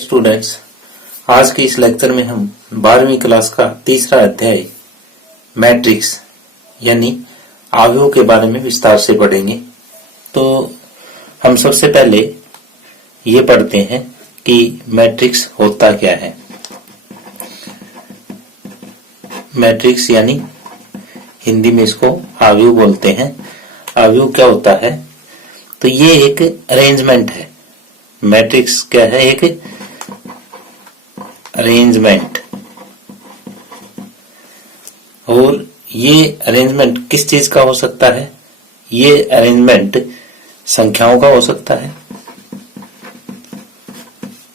Students, आज के इस लेक्चर में हम 12वीं क्लास का तीसरा अध्याय मैट्रिक्स यानी अवयव के बारे में विस्तार से पढ़ेंगे। तो हम सबसे पहले ये पढ़ते हैं कि मैट्रिक्स होता क्या है। मैट्रिक्स यानी हिंदी में इसको अवयव बोलते हैं। अवयव क्या होता है? तो ये एक अरेंजमेंट है। मैट्रिक्स क्या है? एक अरेंजमेंट। और ये अरेंजमेंट किस चीज का हो सकता है? ये अरेंजमेंट संख्याओं का हो सकता है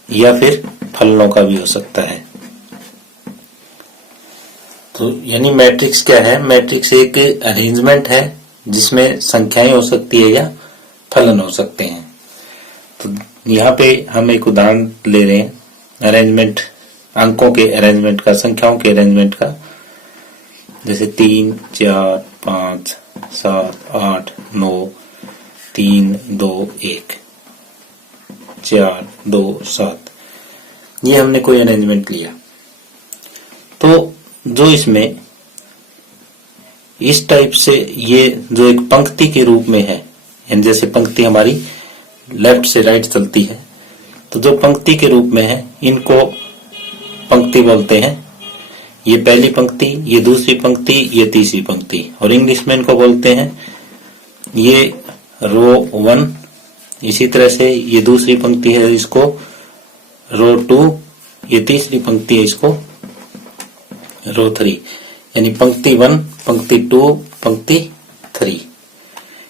या फिर फलनों का भी हो सकता है। तो यानी मैट्रिक्स क्या है? मैट्रिक्स एक अरेंजमेंट है जिसमें संख्याएं हो सकती है या फलन हो सकते हैं। तो यहाँ पे हम एक उदाहरण ले रहे हैं अरेंजमेंट, अंकों के अरेंजमेंट का, संख्याओं के अरेंजमेंट का। जैसे 3, 4, 5, 7, 8, 9, 3, 2, 1, 4, 2, 7, ये हमने कोई अरेंजमेंट लिया। तो जो इसमें इस टाइप से ये जो एक पंक्ति के रूप में है, यानी जैसे पंक्ति हमारी लेफ्ट से राइट चलती है, तो जो पंक्ति के रूप में है इनको पंक्ति बोलते हैं। ये पहली पंक्ति, ये दूसरी पंक्ति, ये तीसरी पंक्ति, और इंग्लिश में इनको बोलते हैं ये रो 1। इसी तरह से ये दूसरी पंक्ति है, इसको रो 2, ये तीसरी पंक्ति है, इसको रो 3, यानी पंक्ति 1, पंक्ति 2, पंक्ति 3।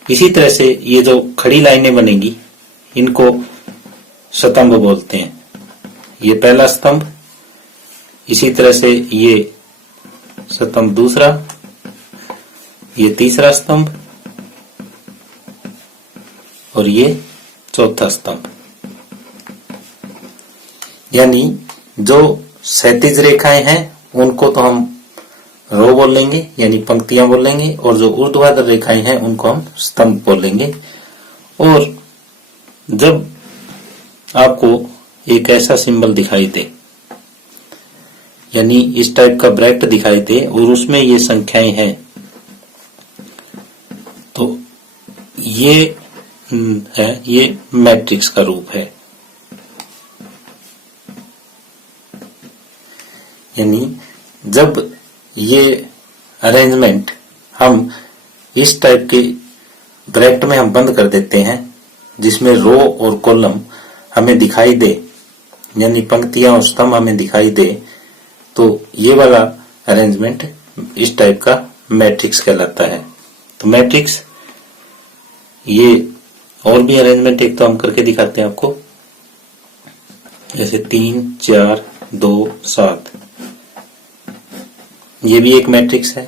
इसी तरह से ये जो खड़ी लाइनें बनेगी इनको स्तंभ बोलते हैं। ये पहला स्तंभ, इसी तरह से ये स्तंभ दूसरा, ये तीसरा स्तंभ, और ये चौथा स्तंभ। यानी जो क्षैतिज रेखाएं हैं उनको तो हम रो बोलेंगे यानी पंक्तियां बोलेंगे, और जो ऊर्ध्वाधर रेखाएं हैं उनको हम स्तंभ बोलेंगे। और जब आपको एक ऐसा सिंबल दिखाई दे, यानी इस टाइप का ब्रैकेट दिखाई दे और उसमें ये संख्याएं हैं, तो ये है, ये मैट्रिक्स का रूप है। यानी जब ये अरेंजमेंट हम इस टाइप के ब्रैकेट में हम बंद कर देते हैं जिसमें रो और कॉलम हमें दिखाई दे, यानी पंक्तियां और स्तंभ हमें दिखाई दे, तो ये वाला अरेंजमेंट इस टाइप का मैट्रिक्स कहलाता है। तो मैट्रिक्स, ये और भी अरेंजमेंट एक तो हम करके दिखाते हैं आपको, जैसे 3, 4, 2, 7, ये भी एक मैट्रिक्स है।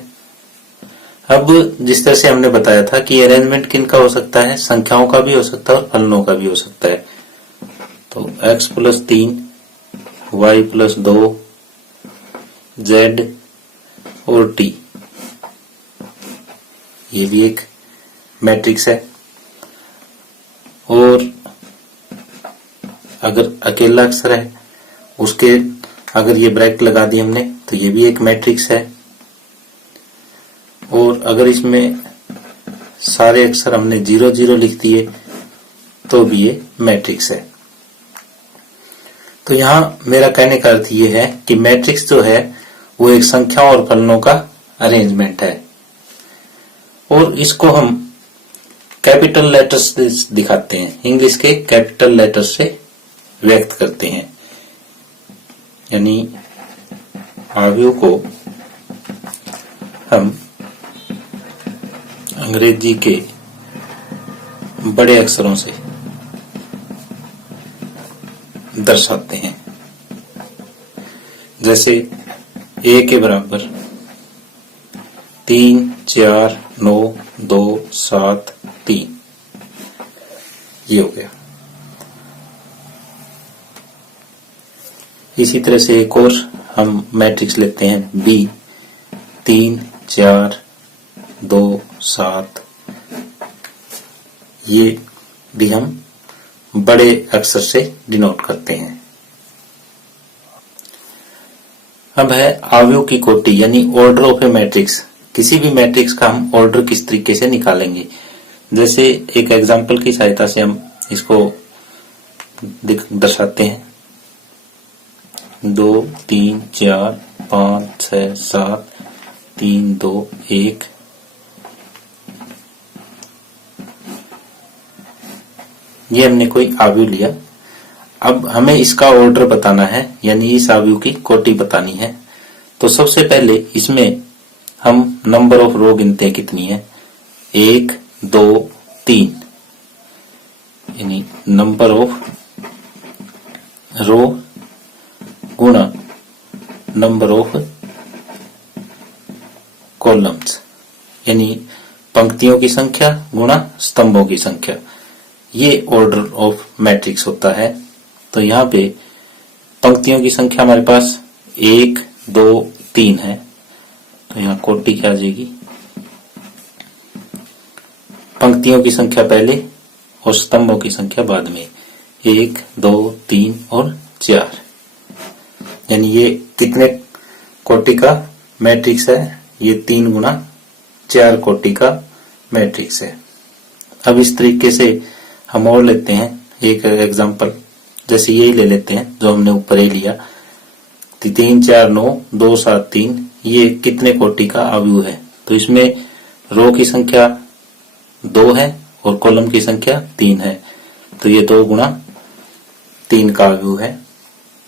अब जिस तरह से हमने बताया था कि अरेंजमेंट किन का हो सकता है, संख्याओं का भी हो सकता है और फलनों का भी हो सकता है। तो x + 3, y + 2, z और t, ये भी एक मैट्रिक्स है। और अगर अकेला अक्षर है उसके अगर ये ब्रैकेट लगा दी हमने तो ये भी एक मैट्रिक्स है। और अगर इसमें सारे अक्षर हमने 0 0 लिख दिए तो भी ये मैट्रिक्स है। तो यहाँ मेरा कहने का अर्थ ये है कि मैट्रिक्स जो है वो एक संख्याओं और फलनों का अरेंजमेंट है, और इसको हम कैपिटल लेटर्स से दिखाते हैं, इंग्लिश के कैपिटल लेटर्स से व्यक्त करते हैं। यानी अवयव को हम अंग्रेजी के बड़े अक्षरों से दर्शाते हैं। जैसे a के बराबर 3, 4, 9, 2, 7, 3, ये हो गया। इसी तरह से एक और हम मैट्रिक्स लेते हैं b, 3, 4, 2, 7, ये भी हम बड़े अक्षर से डिनोट करते हैं। अब है अवयव की कोटि यानी ऑर्डर ऑफ ए मैट्रिक्स। किसी भी मैट्रिक्स का हम ऑर्डर किस तरीके से निकालेंगे, जैसे एक एग्जांपल की सहायता से हम इसको दर्शाते हैं। 2 3 4 5 6 7 3 2 1। ये हमने कोई अवयव लिया। अब हमें इसका ऑर्डर बताना है यानी इस अवयव की कोटि बतानी है। तो सबसे पहले इसमें हम नंबर ऑफ रो गिनते हैं कितनी है। 1 2 3 यानी नंबर ऑफ रो गुणा नंबर ऑफ कॉलम्स यानी पंक्तियों की संख्या गुणा स्तंभों की संख्या। ये ऑर्डर ऑफ मैट्रिक्स होता है। तो यहाँ पे पंक्तियों की संख्या हमारे पास 1 2 3 है, तो यहाँ कोटि क्या आ जाएगी, पंक्तियों की संख्या पहले और स्तंभों की संख्या बाद में। 1 2 3 और 4 यानी ये कितने कोटि का मैट्रिक्स है, ये 3 गुना 4 कोटि का मैट्रिक्स है। अब इस तरीके से हम और लेते हैं एक एग्जांपल, जैसे यही ले लेते हैं जो हमने ऊपर ही लिया। 3 4 9 2 7 3 ये कितने कोटि का अवयव है। तो इसमें रो की संख्या 2 है और कॉलम की संख्या 3 है, तो ये 2 गुना 3 का अवयव है।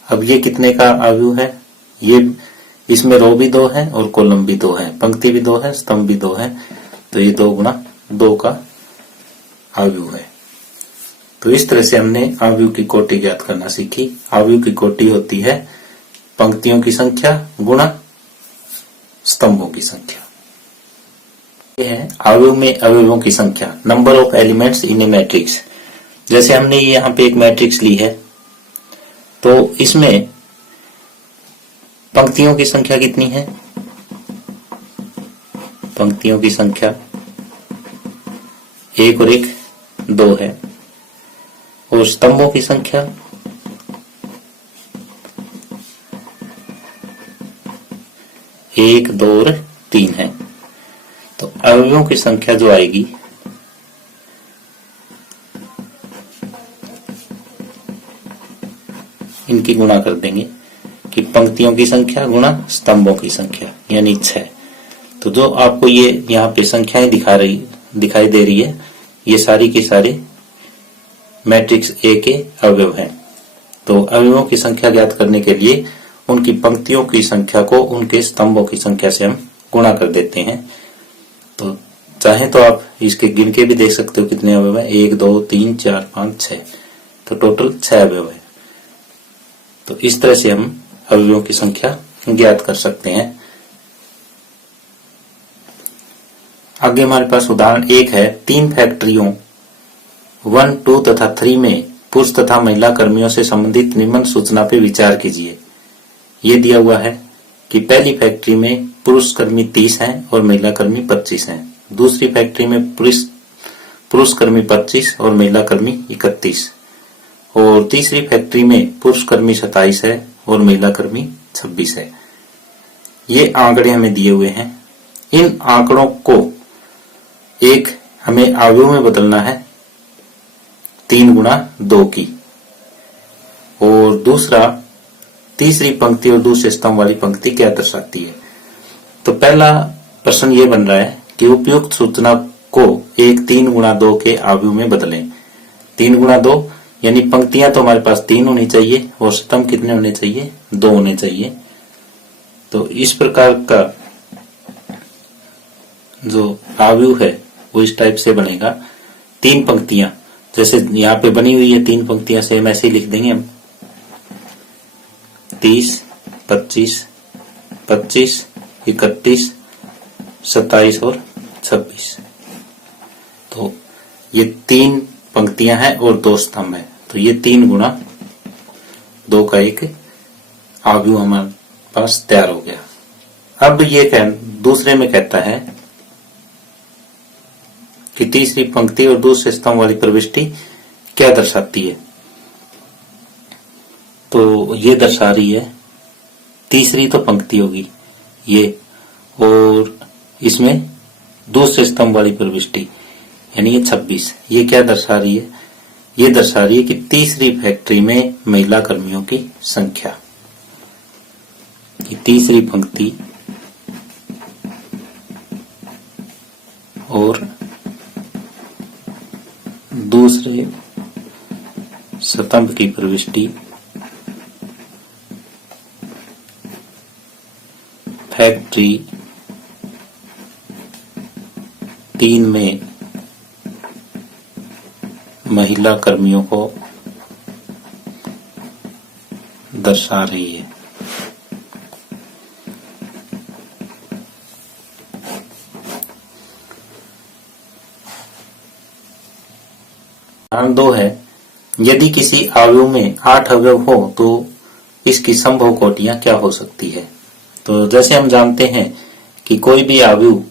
अब ये कितने का अवयव है, ये इसमें रो भी 2 है और कॉलम भी 2 है, पंक्ति भी 2 है, स्तंभ भी 2 है, तो ये 2 गुना 2 का अवयव है। तो इस तरह से हमने अवयव की कोटि ज्ञात करना सीखी। अवयव की कोटि होती है पंक्तियों की संख्या गुणा स्तंभों की संख्या। यह है अवयव में अवयवों की संख्या, number of elements in A matrix. जैसे हमने ये यहाँ पे एक मैट्रिक्स ली है, तो इसमें पंक्तियों की संख्या कितनी है, पंक्तियों की संख्या 1 और 1 2 है, और स्तंभों की संख्या 1 2 और 3 है। तो अवयवों की संख्या जो आएगी इनकी गुणा कर देंगे कि पंक्तियों की संख्या गुणा स्तंभों की संख्या यानी 6। तो जो आपको ये यहाँ पे संख्याएं दिखाई दे रही है, ये सारी के सारे मैट्रिक्स ए के अवयव हैं। तो अवयवों की संख्या ज्ञात करने के लिए उनकी पंक्तियों की संख्या को उनके स्तंभों की संख्या से हम गुणा कर देते हैं। तो चाहे तो आप इसके गिन के भी देख सकते हो कितने अवयव है, 1 2 3 4 5 6, तो टोटल 6 अवयव है। तो इस तरह से हम अवयवों की संख्या ज्ञात कर सकते हैं। आगे हमारे पास उदाहरण 1 है, 3 फैक्ट्रियों 1 2 तथा 3 में पुरुष तथा महिला कर्मियों से संबंधित निम्न सूचना पे विचार कीजिए। ये दिया हुआ है कि पहली फैक्ट्री में पुरुष कर्मी 30 हैं और महिला कर्मी 25 हैं। दूसरी फैक्ट्री में पुरुष कर्मी 25 और महिला कर्मी 31, और तीसरी फैक्ट्री में पुरुष कर्मी 27 है और महिला कर्मी 26 है। ये आंकड़े हमें दिए हुए हैं। इन आंकड़ों को एक हमें अवयव में बदलना है 3 गुना 2 की, और दूसरा तीसरी पंक्ति और दूसरे स्तंभ वाली पंक्ति क्या दर्शाती है। तो पहला प्रश्न ये बन रहा है कि उपयुक्त सूचना को एक 3 गुना 2 के अवयव में बदलें। 3 गुना 2 यानी पंक्तियां तो हमारे पास 3 होनी चाहिए और स्तंभ कितने होने चाहिए, 2 होने चाहिए। तो इस प्रकार का जो अवयव है वो इस टाइप से बनेगा। 3 पंक्तियां जैसे यहाँ पे बनी हुई है, 3 पंक्तियां सेम ऐसे ही लिख देंगे हम, 30 25 25 31 27 और 26। तो ये 3 पंक्तियां हैं और 2 स्तंभ है, तो ये 3 गुना 2 का एक अवयव हमारे पास तैयार हो गया। अब ये दूसरे में कहता है कि तीसरी पंक्ति और दूसरे स्तंभ वाली प्रविष्टि क्या दर्शाती है। तो ये दर्शा रही है तीसरी तो पंक्ति होगी ये, और इसमें दूसरे स्तंभ वाली प्रविष्टि यानी ये 26। ये क्या दर्शा रही है? ये दर्शा रही है कि तीसरी फैक्ट्री में महिला कर्मियों की संख्या। ये तीसरी पंक्ति और दूसरे स्तंभ की प्रविष्टि फैक्ट्री 3 में महिला कर्मियों को दर्शा रही है। उदाहरण 2 है, यदि किसी अवयव में 8 अवयव हो तो इसकी संभव कोटियां क्या हो सकती है? तो जैसे हम जानते हैं कि कोई भी अवयव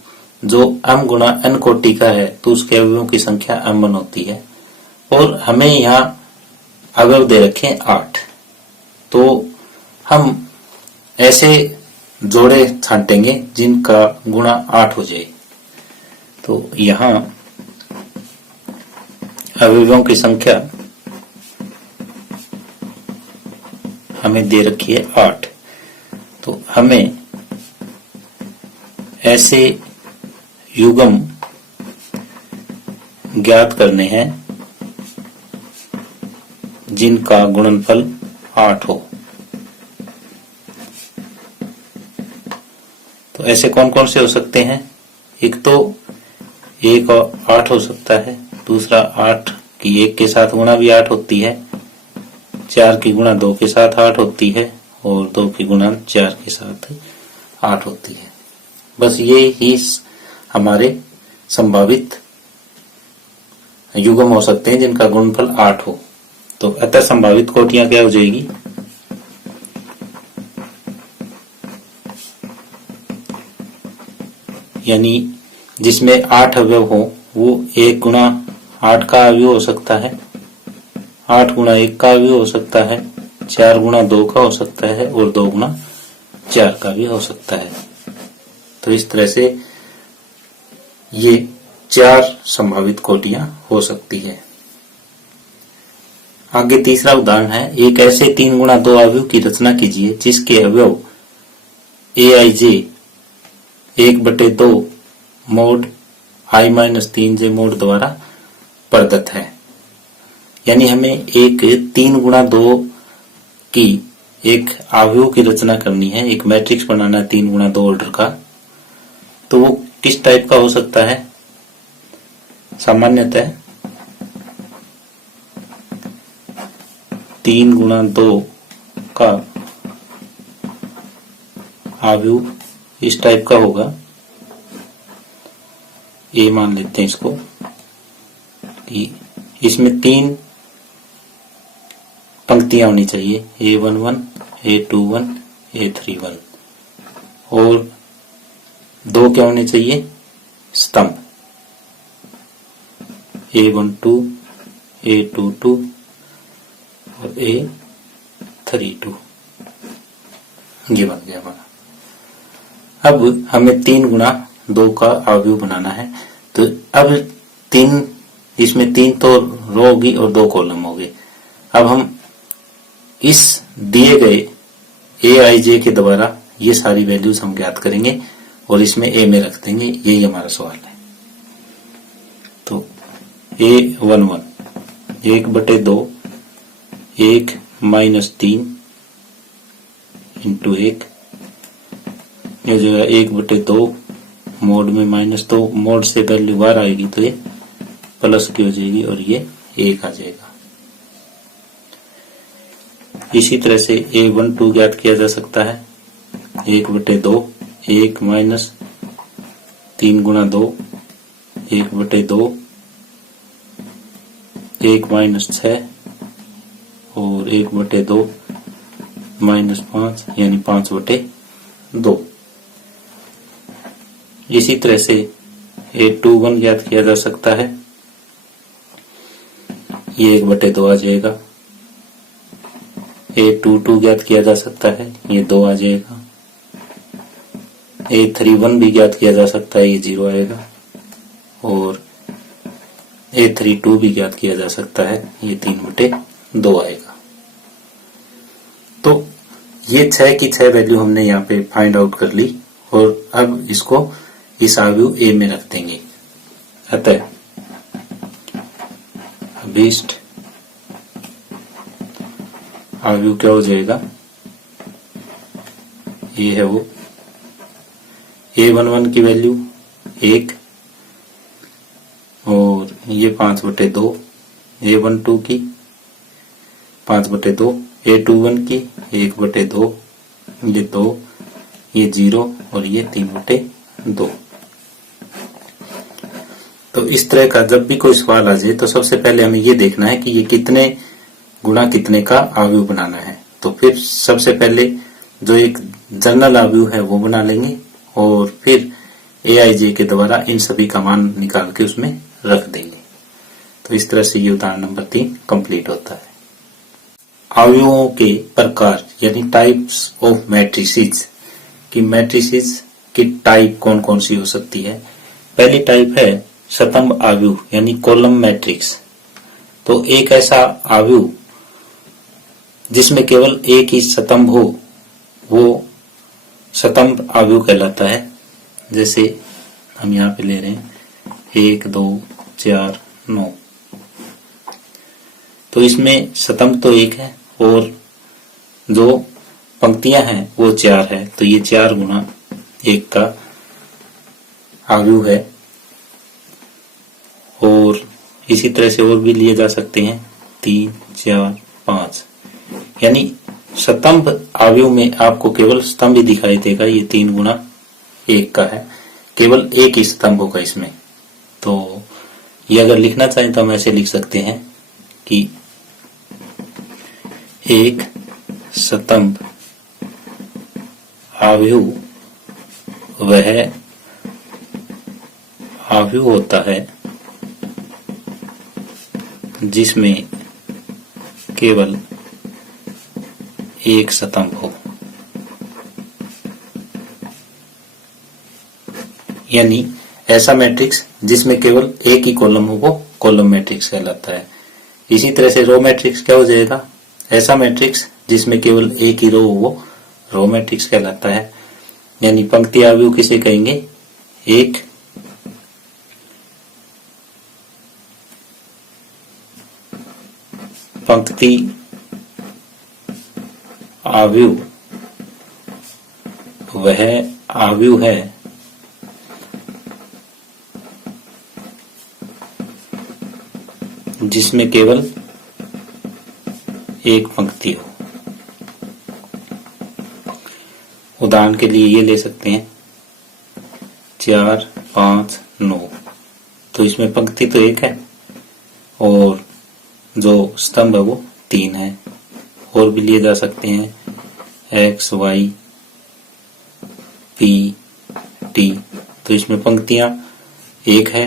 जो m गुणा n कोटि का है तो उसके अवयवों की संख्या m1 होती है, और हमें यहाँ अवयव दे रखे हैं 8। तो हम ऐसे जोड़े छांटेंगे जिनका गुणा 8 हो जाए। तो यहाँ अवयवों की संख्या हमें दे रखी है 8। तो हमें ऐसे युग्म ज्ञात करने हैं जिनका गुणनफल 8 हो। तो ऐसे कौन कौन से हो सकते हैं? एक तो 1 और 8 हो सकता है, दूसरा 8 की 1 के साथ गुणा भी 8 होती है, 4 की गुणा 2 के साथ 8 होती है, और 2 की गुणा 4 के साथ 8 होती है। बस ये ही हमारे संभावित युग्म हो सकते हैं जिनका गुणनफल 8 हो। तो अतः संभावित कोटियां क्या हो जाएगी? यानी जिसमें 8 अवयव हो वो 1 गुणा 8 का अवयव हो सकता है, 8 गुणा 1 का अवयव हो सकता है, 4 गुणा 2 का हो सकता है, और 2 गुणा 4 का भी हो सकता है। तो इस तरह से ये 4 संभावित कोटियां हो सकती है। आगे तीसरा उदाहरण है, एक ऐसे 3 गुणा 2 अवयव की रचना कीजिए जिसके अवयव aij 1/2 मोड i-3j मोड द्वारा प्रदत्त है। यानी हमें एक 3 गुणा 2 की एक अवयव की रचना करनी है, एक मैट्रिक्स बनाना है 3 गुणा 2 ऑर्डर का। तो वो किस टाइप का हो सकता है? सामान्यतः 3 गुणा 2 का अवयव इस टाइप का होगा। ए मान लेते हैं इसको कि इसमें 3 पंक्तियां होनी चाहिए, A11, A21, A31, और 2 क्या होने चाहिए? स्तंभ A12, A22 और A32। ये बन गया हमारा। अब हमें 3 गुणा 2 का अवयव बनाना है। तो अब 3, इसमें 3 तो रो होगी और 2 कॉलम हो गए। अब हम इस दिए गए aij के द्वारा ये सारी वैल्यूज हम ज्ञात करेंगे और इसमें a में रख देंगे। यही हमारा सवाल है। तो A11 1/2 1 - 3 इंटू 1, ये जो है 1/2 मोड में -2 मोड से वैल्यू बाहर आएगी तो ये प्लस की हो जाएगी और ये 1 आ जाएगा। इसी तरह से A12 ज्ञात किया जा सकता है 1/2 1 - 3 गुणा 2 1/2 1 - 6 और 1/2 -5 यानी 5/2। इसी तरह से A21 ज्ञात किया जा सकता है, ये 1/2 आ जाएगा। A22 ज्ञात किया जा सकता है, ये 2 आ जाएगा। A31 भी ज्ञात किया जा सकता है, ये 0 आएगा। और A32 भी ज्ञात किया जा सकता है, ये 3/2 आएगा। तो ये 6 की 6 वैल्यू हमने यहाँ पे फाइंड आउट कर ली और अब इसको इस आव्यूह A में रख देंगे। अतः अभीष्ट आव्यूह क्या हो जाएगा, ये है वो A11 की वैल्यू 1 और ये 5/2, A12 की 5/2, A21 की 1/2, ये 2, ये 0 और ये 3/2। तो इस तरह का जब भी कोई सवाल आ जाए तो सबसे पहले हमें ये देखना है कि ये कितने गुणा कितने का आव्यूह बनाना है। तो फिर सबसे पहले जो एक जनरल आव्यूह है वो बना लेंगे और फिर AIJ के द्वारा इन सभी का मान निकाल के उसमें रख देंगे। तो इस तरह से ये उदाहरण नंबर 3 कंप्लीट होता है। आव्यूहों के प्रकार यानी टाइप्स ऑफ मैट्रिसेस कि मैट्रिसेस की टाइप कौन कौन सी हो सकती है। पहली टाइप है स्तंभ आव्यूह यानी कॉलम मैट्रिक्स। तो एक ऐसा आव्यूह जिसमें केवल एक ही स्तंभ हो वो स्तंभ आव्यूह कहलाता है। जैसे हम यहाँ पे ले रहे हैं 1 2 4 9। तो इसमें स्तंभ तो एक है और जो पंक्तियां हैं वो 4 है। तो ये 4 गुना 1 का आव्यूह है। और इसी तरह से और भी लिए जा सकते हैं 3 4 5। यानी स्तंभ आव्यूह में आपको केवल स्तंभ ही दिखाई देगा। ये 3 गुना 1 का है, केवल एक ही स्तंभ होगा इसमें। तो ये अगर लिखना चाहें तो हम ऐसे लिख सकते हैं कि एक स्तंभ आव्यूह वह आव्यूह होता है जिसमें केवल एक स्तंभ हो। यानी ऐसा मैट्रिक्स जिसमें केवल एक ही कॉलम हो वो कॉलम मैट्रिक्स कहलाता है। इसी तरह से रो मैट्रिक्स क्या हो जाएगा, ऐसा मैट्रिक्स जिसमें केवल एक ही रो हो वो रो मैट्रिक्स कहलाता है। यानी पंक्ति आव्यूह किसे कहेंगे, एक पंक्ति आव्यूह वह आव्यूह है जिसमें केवल एक पंक्ति हो। उदाहरण के लिए ये ले सकते हैं 4 5 9। तो इसमें पंक्ति तो एक है और जो स्तंभ है वो 3 है। और भी लिए जा सकते हैं X Y P T। तो इसमें पंक्तियां एक है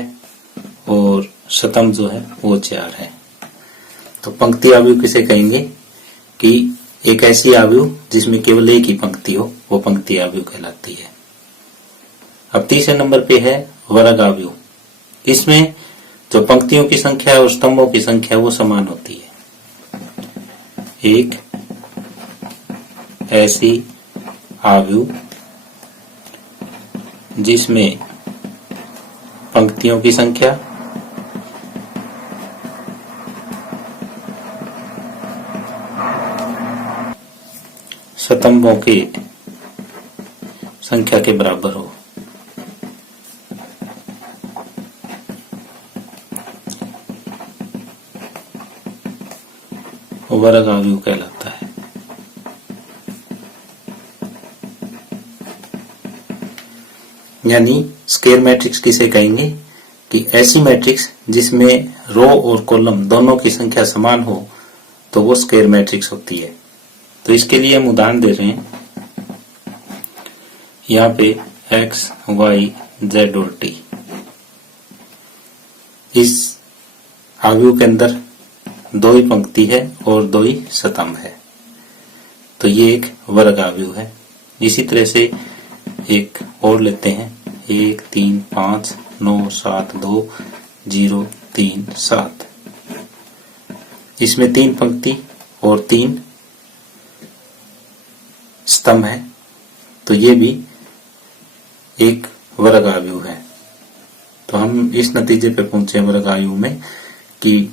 और स्तंभ जो है वो 4 है। तो पंक्ति आव्यूह किसे कहेंगे कि एक ऐसी आव्यूह जिसमें केवल एक ही पंक्ति हो वो पंक्ति आव्यूह कहलाती है। अब तीसरे नंबर पे है वर्ग आव्यूह। इसमें जो पंक्तियों की संख्या और स्तंभों की संख्या वो समान होती है। एक ऐसी आव्यूह जिसमें पंक्तियों की संख्या स्तंभों की संख्या के बराबर हो। वर्ग आव्यूह कहलाता है। यानी स्क्वायर मैट्रिक्स किसे कहेंगे कि ऐसी मैट्रिक्स जिसमें रो और कॉलम दोनों की संख्या समान हो तो वो स्क्वायर मैट्रिक्स होती है। तो इसके लिए हम उदाहरण दे रहे हैं यहाँ पे X Y Z और T। इस आव्यूह के अंदर 2 ही पंक्ति है और 2 ही स्तंभ है। तो ये एक वर्ग अवयव है। इसी तरह से एक और लेते हैं, 1 3 5 9 7 2 0 3 7। इसमें 3 पंक्ति और 3 स्तंभ है, तो ये भी एक वर्ग अवयव है। तो हम इस नतीजे पे पहुंचे वर्ग अवयव में कि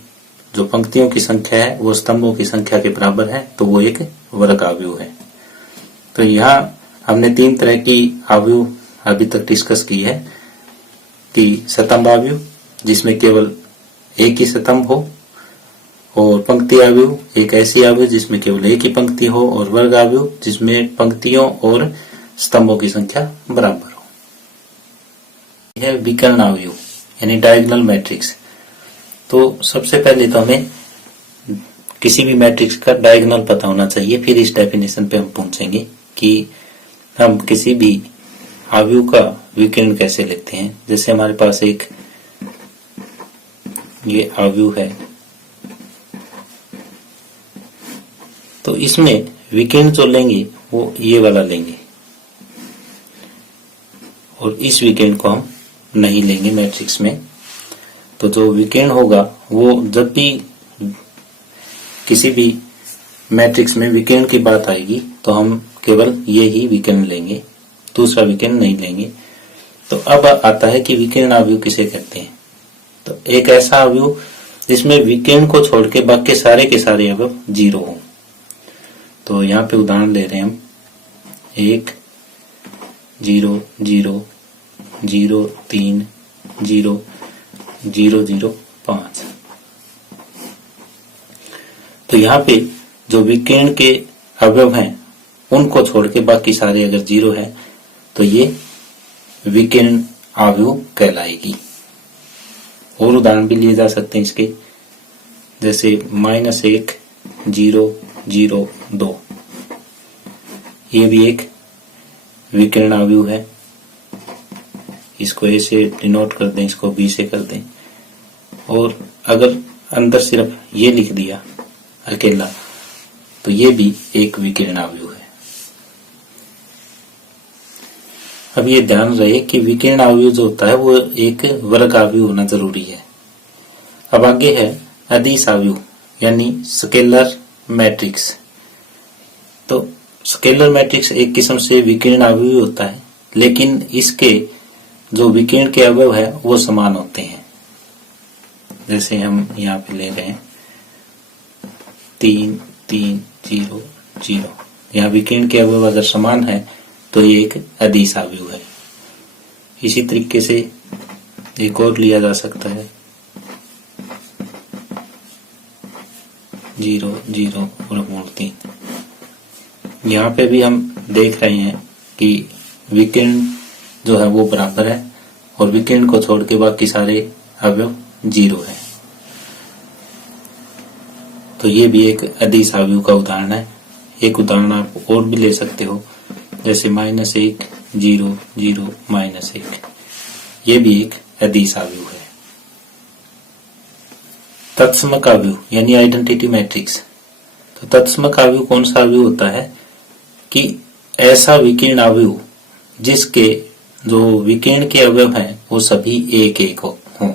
जो पंक्तियों की संख्या है वो स्तंभों की संख्या के बराबर है, तो वो एक वर्ग अवयव है। तो यहाँ हमने 3 तरह की अवयव अभी तक डिस्कस की है कि स्तंभ अवयव जिसमें केवल एक ही स्तंभ हो, और पंक्ति अवयव एक ऐसी अवयव जिसमें केवल एक ही पंक्ति हो, और वर्ग अवयव जिसमें पंक्तियों और स्तंभों की संख्या बराबर हो। यह विकर्ण अवयव यानी डायगोनल मैट्रिक्स। तो सबसे पहले तो हमें किसी भी मैट्रिक्स का डायगोनल पता होना चाहिए, फिर इस डेफिनेशन पे हम पहुंचेंगे कि हम किसी भी अवयव का विकर्ण कैसे लेते हैं। जैसे हमारे पास एक ये अवयव है, तो इसमें विकर्ण जो लेंगे वो ये वाला लेंगे, और इस विकर्ण को हम नहीं लेंगे मैट्रिक्स में। तो जो विकर्ण होगा वो जब भी किसी भी मैट्रिक्स में विकर्ण की बात आएगी तो हम केवल ये ही विकर्ण लेंगे, दूसरा विकर्ण नहीं लेंगे। तो अब आता है कि विकर्ण अवयव किसे कहते हैं। तो एक ऐसा अवयव जिसमें विकर्ण को छोड़ के बाकी सारे के सारे अवयव 0 हो। तो यहाँ पे उदाहरण ले रहे हैं हम 1 0 0 0 3 0 0 0 5। तो यहाँ पे जो विकर्ण के अवयव हैं उनको छोड़ के बाकी सारे अगर 0 है तो ये विकर्ण अवयव कहलाएगी। और उदाहरण भी लिए जा सकते हैं इसके, जैसे -1 0 0 2, ये भी एक विकर्ण अवयव है। इसको ए से डिनोट कर दें, इसको बी से कर दें, और अगर अंदर सिर्फ ये लिख दिया अकेला तो ये भी एक विकर्ण अवयव है। अब ये ध्यान रहे कि विकर्ण अवयव जो होता है वो एक वर्ग अवयव होना जरूरी है। अब आगे है अदिश अवयव यानी स्केलर मैट्रिक्स। तो स्केलर मैट्रिक्स एक किस्म से विकर्ण अवयव होता है, लेकिन इसके जो विकर्ण के अवयव है वो समान होते हैं। जैसे हम यहाँ पे ले रहे हैं 3 3 0 0, यहाँ विकर्ण के अवयव अगर समान है तो ये एक अदिश अवयव है। इसी तरीके से एक और लिया जा सकता है 0 0 वर्गमूल 3। यहाँ पे भी हम देख रहे हैं कि विकर्ण जो है वो बराबर है और विकर्ण को छोड़ के बाकी सारे अवयव 0 है। तो ये भी एक अदिश अवयव का उदाहरण है। एक उदाहरण आप और भी ले सकते हो, जैसे -1 0 0 -1, ये भी एक अदिश अवयव है। तत्समक अवयव यानी आइडेंटिटी मैट्रिक्स। तो तत्समक अवयव कौन सा अवयव होता है कि ऐसा विकर्ण अवयव जिसके जो विकर्ण के अवयव हैं वो सभी एक एक हों।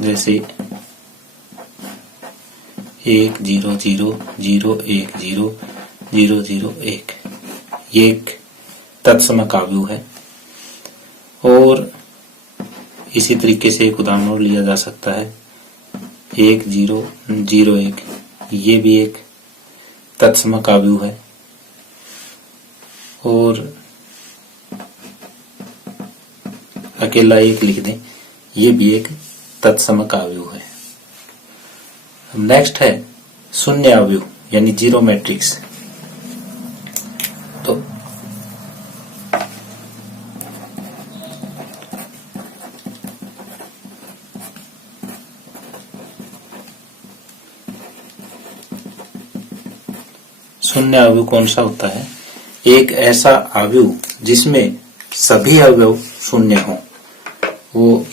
जैसे 1 0 0 0 1 0 0 0 1, ये एक तत्समक अवयव है। और इसी तरीके से एक उदाहरण और लिया जा सकता है 1 0 0 1, ये भी एक तत्समक अवयव है। और अकेला 1 लिख दें, ये भी एक तत्समक अवयव है। नेक्स्ट है शून्य अवयव यानी जीरो मैट्रिक्स। तो शून्य अवयव कौन सा होता है? एक ऐसा अवयव जिसमें सभी अवयव शून्य हों, वो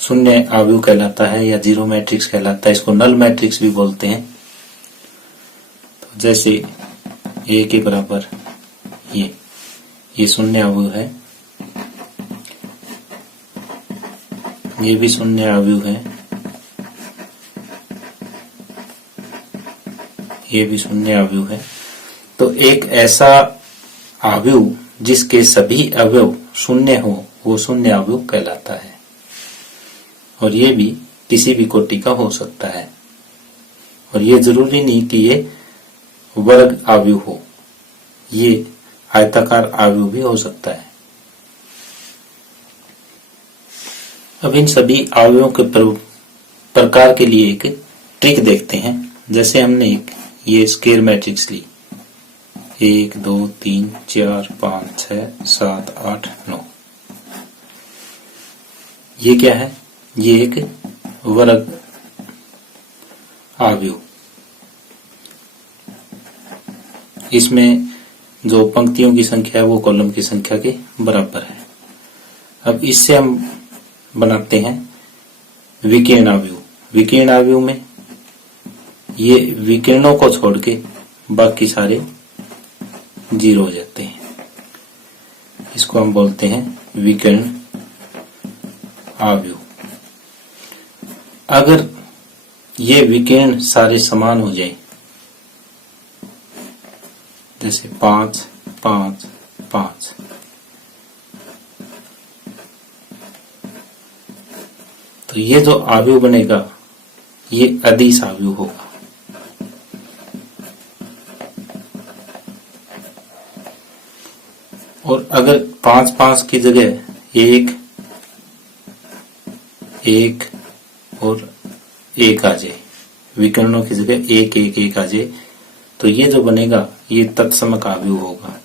शून्य अवयव कहलाता है या जीरो मैट्रिक्स कहलाता है। इसको नल मैट्रिक्स भी बोलते हैं। जैसे ए के बराबर ये शून्य अवयव है, ये भी शून्य अवयव है, ये भी शून्य अवयव है। तो एक ऐसा अवयव जिसके सभी अवयव शून्य हो वो शून्य अवयव कहलाता है। और ये भी किसी भी कोटि का हो सकता है, और ये जरूरी नहीं कि ये वर्ग अवयव हो, ये आयताकार अवयव भी हो सकता है। अब इन सभी अवयवों के प्रकार के लिए एक ट्रिक देखते हैं। जैसे हमने ये स्क्वायर मैट्रिक्स ली, 1 2 3 4 5 6 7 8 9, ये क्या है? ये एक वर्ग अवयव। इसमें जो पंक्तियों की संख्या है वो कॉलम की संख्या के बराबर है। अब इससे हम बनाते हैं विकर्ण अवयव। विकर्ण अवयव में ये विकर्णों को छोड़ के बाकी सारे 0 हो जाते हैं। इसको हम बोलते हैं विकर्ण अवयव। अगर ये विकर्ण सारे समान हो जाए, जैसे 5 5 5, तो ये जो अवयव बनेगा ये अदिश अवयव होगा। और अगर 5 5 की जगह 1 1 और 1 आ जाए, विकर्णों की जगह 1 1 1 आ जाए, तो ये जो बनेगा ये तत्समक अवयव होगा।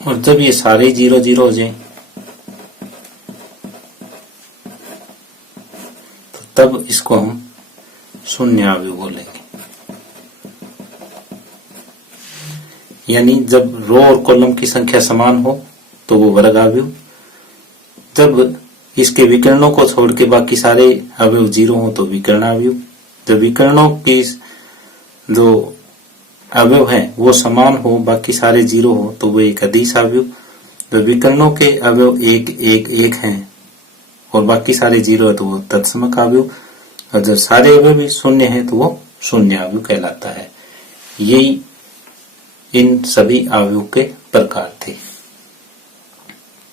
और जब ये सारे 0 0 हो जाए तो तब इसको हम शून्य अवयव बोलेंगे। यानी जब रो और कॉलम की संख्या समान हो तो वो वर्ग अवयव, जब इसके विकर्णों को छोड़ के बाकी सारे अवयव 0 हो तो विकर्ण अवयव, जब विकर्णों की जो अवयव है वो समान हो बाकी सारे 0 हो तो वो एक अदिश अवयव, जब विकर्णों के अवयव 1 1 1 हैं और बाकी सारे 0 है तो वो तत्समक अवयव, और जब सारे अवयव शून्य हैं तो वो शून्य अवयव कहलाता है। यही इन सभी अवयवों के प्रकार थे।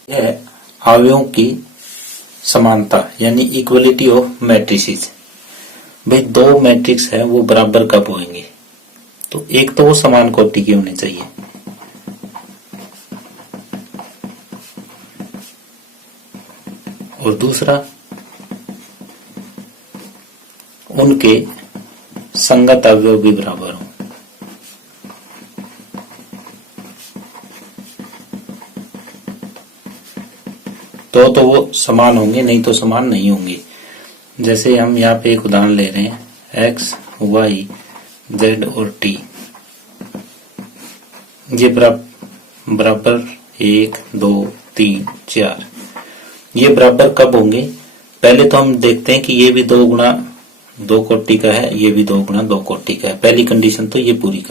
यह अवयवों की समानता यानी इक्वलिटी ऑफ मैट्रिसेस। भाई दो मैट्रिक्स है वो बराबर कब होंगे? तो एक तो वो समान कोटि के होने चाहिए, और दूसरा उनके संगत अवयव भी बराबर हो। तो वो समान होंगे, नहीं तो समान नहीं होंगे। जैसे हम यहाँ पे एक उदाहरण ले रहे हैं, x, y, z और t, ये बराबर 1 2 3 4, ये बराबर कब होंगे? पहले तो हम देखते हैं कि ये भी 2 गुणा 2 कोटि का है, ये भी 2 गुणा 2 कोटि का है। पहली कंडीशन तो ये पूरी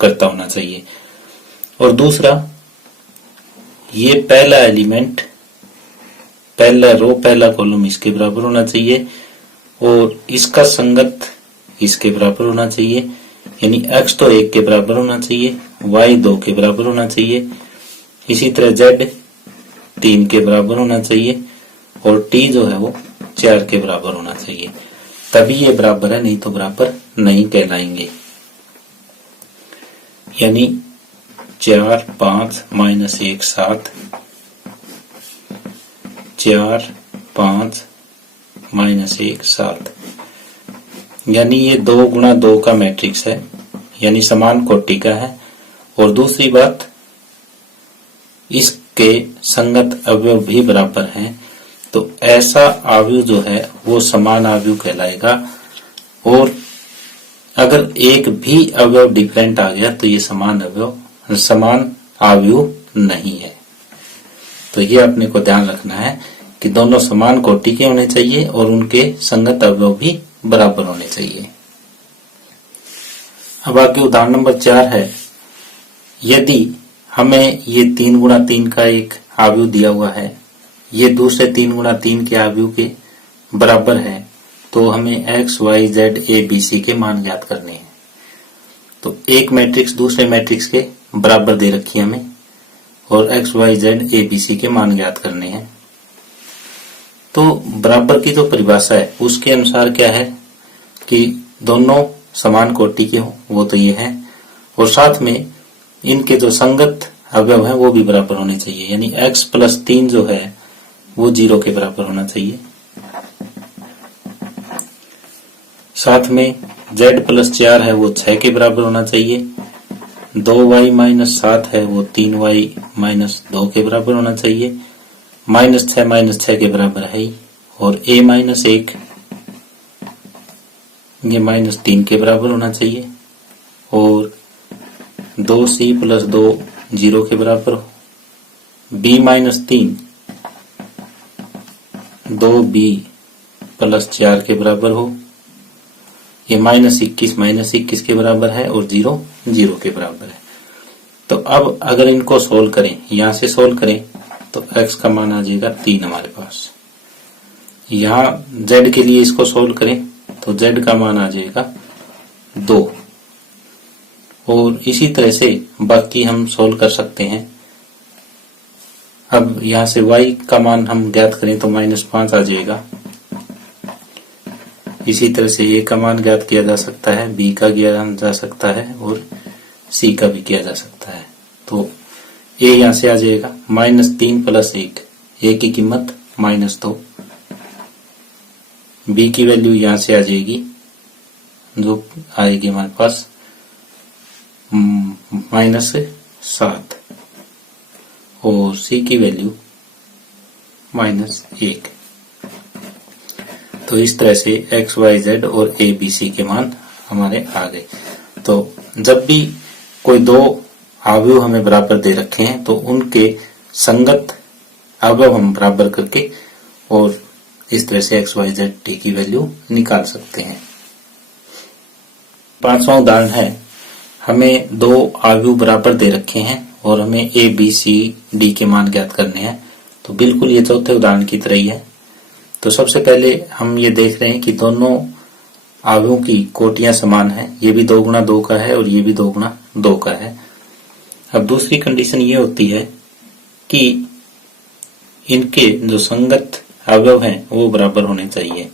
करता होना चाहिए। और दूसरा, ये पहला एलिमेंट, पहला रो, पहला कॉलम इसके बराबर होना चाहिए, और इसका संगत इसके बराबर होना चाहिए। यानी x तो 1 के बराबर होना चाहिए, y 2 के बराबर होना चाहिए, इसी तरह z 3 के बराबर होना चाहिए, और t जो है वो 4 के बराबर होना चाहिए। तभी ये बराबर है, नहीं तो बराबर नहीं कहलाएंगे। यानी 4 5 -1 7, 4 5 -1 7, यानी ये 2 गुणा 2 का मैट्रिक्स है, यानी समान कोटि का है। और दूसरी बात, इसके संगत अवयव भी बराबर हैं, तो ऐसा अवयव जो है वो समान अवयव कहलाएगा। और अगर एक भी अवयव डिफरेंट आ गया तो ये समान अवयव नहीं है। तो ये अपने को ध्यान रखना है कि दोनों समान कोटि के होने चाहिए और उनके संगत अवयव भी बराबर होने चाहिए। अब आगे उदाहरण नंबर 4 है, यदि हमें ये 3 गुणा 3 का एक आव्यूह दिया हुआ है, ये दूसरे 3 गुणा 3 के आव्यूह के बराबर है, तो हमें x, y, z, a, b, c के मान ज्ञात करने हैं। तो एक मैट्रिक्स दूसरे मैट्रिक्स के बराबर दे रखी है हमें और x, y, z, a, b, c के मान ज्ञात करने हैं। तो बराबर की जो परिभाषा है उसके अनुसार क्या है कि दोनों समान कोटि के हो, वो तो ये है, और साथ में इनके जो संगत अवयव हैं वो भी बराबर होने चाहिए, यानी x प्लस 3 जो है वो 0 के बराबर होना चाहिए। साथ में z प्लस 4 है वो 6 के बराबर होना चाहिए, 2y माइनस 7 है वो 3y माइनस 2 के बराबर होना चाहिए, माइनस 6 के बराबर है ही, और a माइनस 1 ये माइनस 3 के बराबर होना चाहिए, और 2c प्लस 2 0 के बराबर हो, b माइनस 3 2b प्लस 4 के बराबर हो, ये माइनस 21 के बराबर है, और 0 0 के बराबर है। तो अब अगर इनको सोल्व करें, यहां से सोल्व करें तो x का मान आ जाएगा 3 हमारे पास। यहाँ z के लिए इसको सोल्व करें तो z का मान आ जाएगा 2, और इसी तरह से बाकी हम सोल्व कर सकते हैं। अब यहाँ से y का मान हम ज्ञात करें तो -5 आ जाएगा। इसी तरह से a का मान ज्ञात किया जा सकता है, b का ज्ञात जा सकता है, और c का भी किया जा सकता है। तो a यहाँ से आ जाएगा -3 प्लस 1, a की कीमत -2, b की वैल्यू यहाँ से आ जाएगी जो आएगी हमारे पास -7, और c की वैल्यू -1। तो इस तरह से x, y, z और a, b, c के मान हमारे आ गए। तो जब भी कोई दो अवयव हमें बराबर दे रखे हैं तो उनके संगत अवयव हम बराबर करके और इस तरह से x, y, z, t की वैल्यू निकाल सकते हैं। 5वां उदाहरण है, हमें दो अवयव बराबर दे रखे हैं और हमें a, b, c, d के मान ज्ञात करने हैं। तो बिल्कुल ये चौथे उदाहरण की तरह ही है। तो सबसे पहले हम ये देख रहे हैं कि दोनों अवयवों की कोटियां समान हैं, ये भी 2 गुणा 2 का है और ये भी 2 गुणा 2 का है। अब दूसरी कंडीशन ये होती है कि इनके जो संगत अवयव हैं वो बराबर होने चाहिए।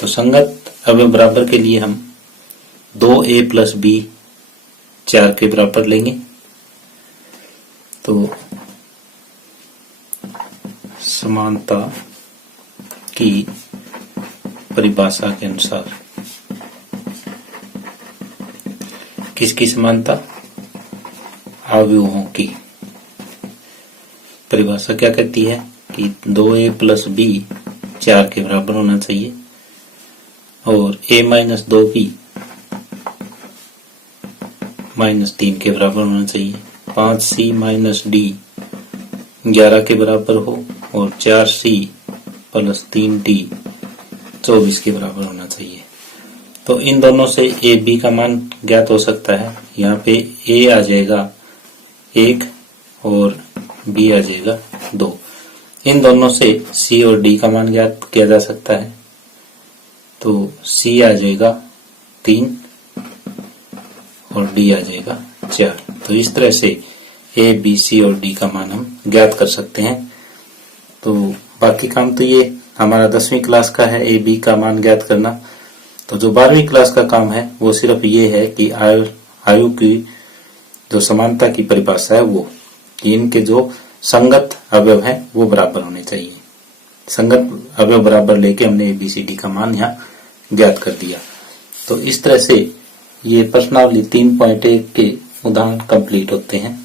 तो संगत अवयव बराबर के लिए हम 2a प्लस b 4 के बराबर लेंगे। तो समानता की परिभाषा के अनुसार किसकी समानता? अवयवों की। परिभाषा क्या कहती है कि 2a प्लस b 4 के बराबर होना चाहिए और a माइनस 2b -3 के बराबर होना चाहिए, 5c माइनस d 11 के बराबर हो और 4c प्लस 3d 24 के बराबर होना चाहिए। तो इन दोनों से a b का मान ज्ञात हो सकता है। यहाँ पे a आ जाएगा 1 और b आ जाएगा 2। इन दोनों से c और d का मान ज्ञात किया जा सकता है। तो c आ जाएगा 3 और d आ जाएगा 4। तो इस तरह से a, b, c और d का मान हम ज्ञात कर सकते हैं। तो बाकी काम तो ये हमारा 10वीं क्लास का है, a, b का मान ज्ञात करना। तो जो 12वीं क्लास का काम है वो सिर्फ ये है कि आयु की जो समानता की परिभाषा है वो कि इनके जो संगत अवयव हैं वो बराबर होने चाहिए। संगत अवयव बराबर लेके हमने ABCD का मान यहाँ ज्ञात कर दिया। तो इस तरह से ये प्रश्नावली 3.1 के उदाहरण कंप्लीट होते हैं।